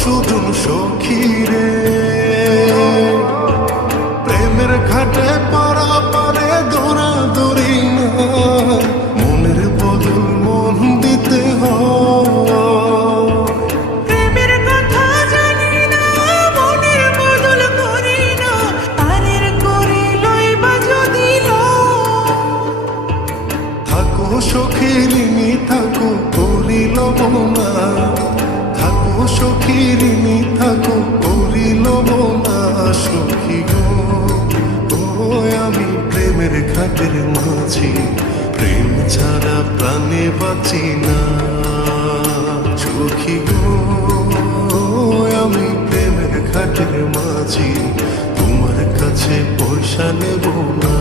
সুজন সখী রে, প্রেমের ঘাটে পারা পারে দৌড়াদৌড়ি না, মনের বদল মন দিতে হয়। প্রেমের কথা জানি না, মনের বদল করি না, তারের করে লইবা যদি থাকো সখী ঋণী থাকো করিল না, থাকো সখী ঋণী থাকো করিল না। সখী গো আমি প্রেমের ঘাটের মাঝি, প্রেম ছাড়া প্রাণে বাঁচি না। সখী গো আমি প্রেমের ঘাটের মাঝি, তোমার কাছে পয়সা নেব না।